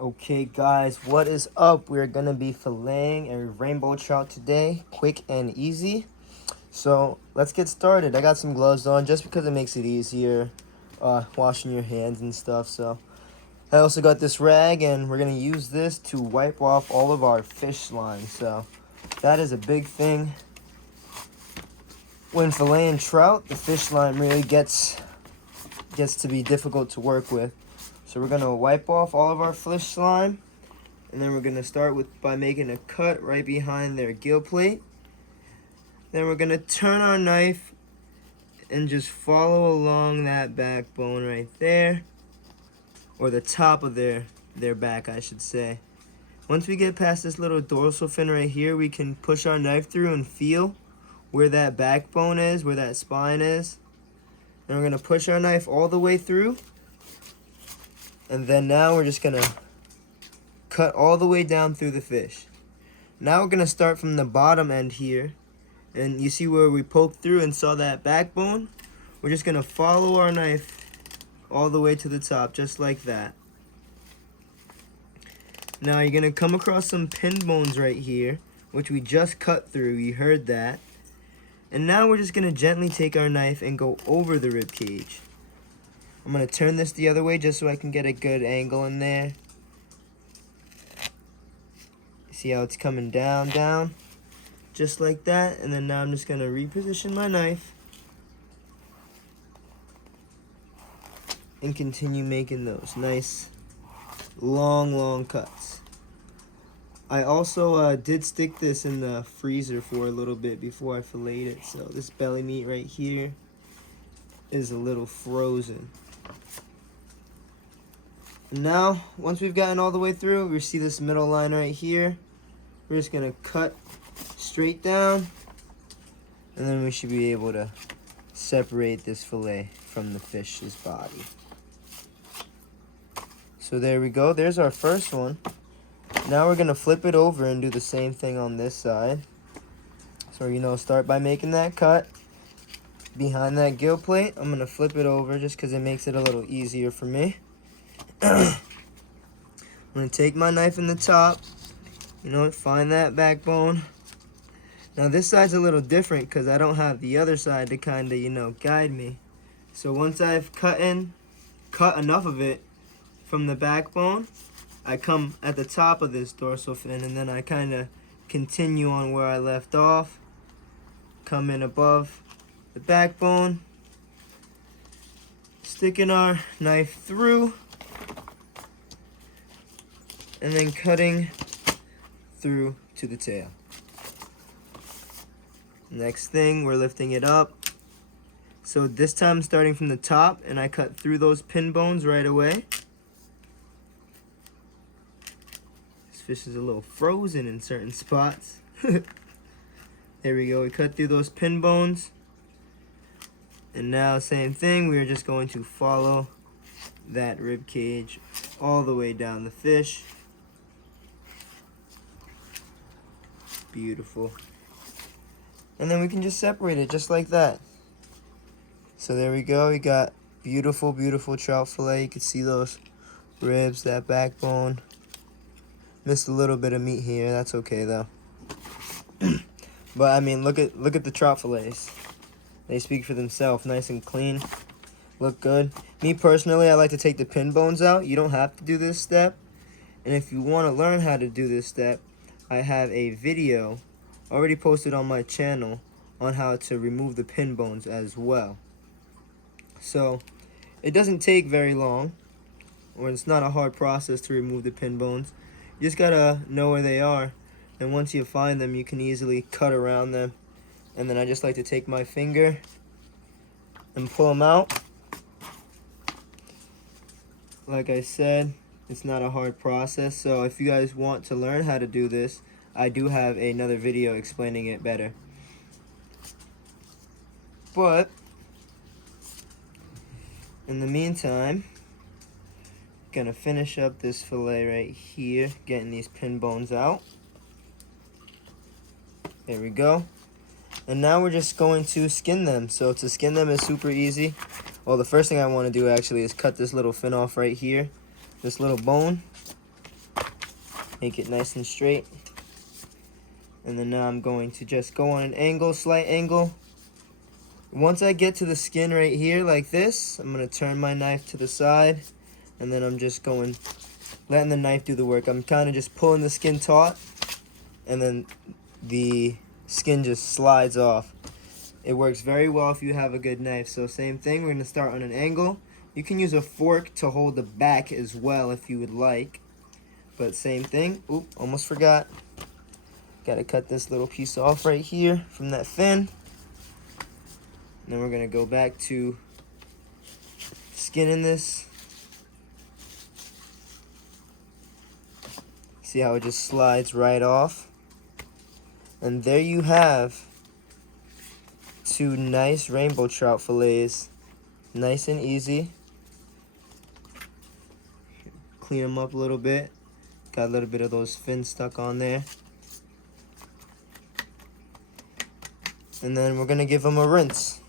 Okay guys, what is up? We're gonna be filleting a rainbow trout today, quick and easy. So let's get started. I got some gloves on just because it makes it easier washing your hands and stuff. So I also got this rag and we're gonna use this to wipe off all of our fish slime. So that is a big thing. When filleting trout, the fish slime really gets to be difficult to work with. So we're gonna wipe off all of our fish slime. And then we're going to start by making a cut right behind their gill plate. Then we're going to turn our knife and just follow along that backbone right there. Or the top of their back, I should say. Once we get past this little dorsal fin right here, we can push our knife through and feel where that backbone is, where that spine is. And we're going to push our knife all the way through. And then now we're just going to cut all the way down through the fish. Now we're going to start from the bottom end here. And you see where we poked through and saw that backbone? We're just going to follow our knife all the way to the top, just like that. Now you're going to come across some pin bones right here, which we just cut through. You heard that. And now we're just going to gently take our knife and go over the rib cage. I'm going to turn this the other way just so I can get a good angle in there. See how it's coming down, just like that. And then now I'm just going to reposition my knife and continue making those nice long cuts. I also did stick this in the freezer for a little bit before I filleted it. So this belly meat right here is a little frozen. And now, once we've gotten all the way through, we see this middle line right here. We're just going to cut straight down, and then we should be able to separate this fillet from the fish's body. So there we go. There's our first one. Now we're going to flip it over and do the same thing on this side. So, start by making that cut behind that gill plate. I'm going to flip it over just because it makes it a little easier for me. I'm going to take my knife in the top. Find that backbone. Now this side's a little different because I don't have the other side to kind of, guide me. So once I've cut enough of it from the backbone, I come at the top of this dorsal fin and then I kind of continue on where I left off. Come in above the backbone, sticking our knife through, and then cutting through to the tail. Next thing, we're lifting it up. So this time starting from the top, and I cut through those pin bones right away. This fish is a little frozen in certain spots. There we go, we cut through those pin bones. And now same thing, we are just going to follow that rib cage all the way down the fish. Beautiful. And then we can just separate it just like that. So there we go. We got beautiful trout fillet. You can see those ribs, that backbone. Missed a little bit of meat here. That's okay though. But I mean, look at the trout fillets. They speak for themselves. Nice and clean. Look good. Me personally, I like to take the pin bones out. You don't have to do this step. And if you want to learn how to do this step, I have a video already posted on my channel on how to remove the pin bones as well. So it doesn't take very long, or it's not a hard process to remove the pin bones. You just gotta know where they are, and once you find them, you can easily cut around them. And then I just like to take my finger and pull them out. Like I said, it's not a hard process, so if you guys want to learn how to do this, I do have another video explaining it better. But in the meantime, gonna finish up this fillet right here, getting these pin bones out. There we go. And now we're just going to skin them. So to skin them is super easy. Well, the first thing I want to do actually is cut this little fin off right here, this little bone. Make it nice and straight. And then now I'm going to just go on an angle, slight angle. Once I get to the skin right here like this, I'm going to turn my knife to the side, and then I'm just letting the knife do the work. I'm kind of just pulling the skin taut, and then the skin just slides off. It works very well if you have a good knife. So same thing, we're going to start on an angle. You can use a fork to hold the back as well if you would like. But same thing. Oop, almost forgot. Gotta cut this little piece off right here from that fin. And then we're gonna go back to skinning this. See how it just slides right off? And there you have 2 nice rainbow trout fillets. Nice and easy. Clean them up a little bit. Got a little bit of those fins stuck on there. And then we're gonna give them a rinse.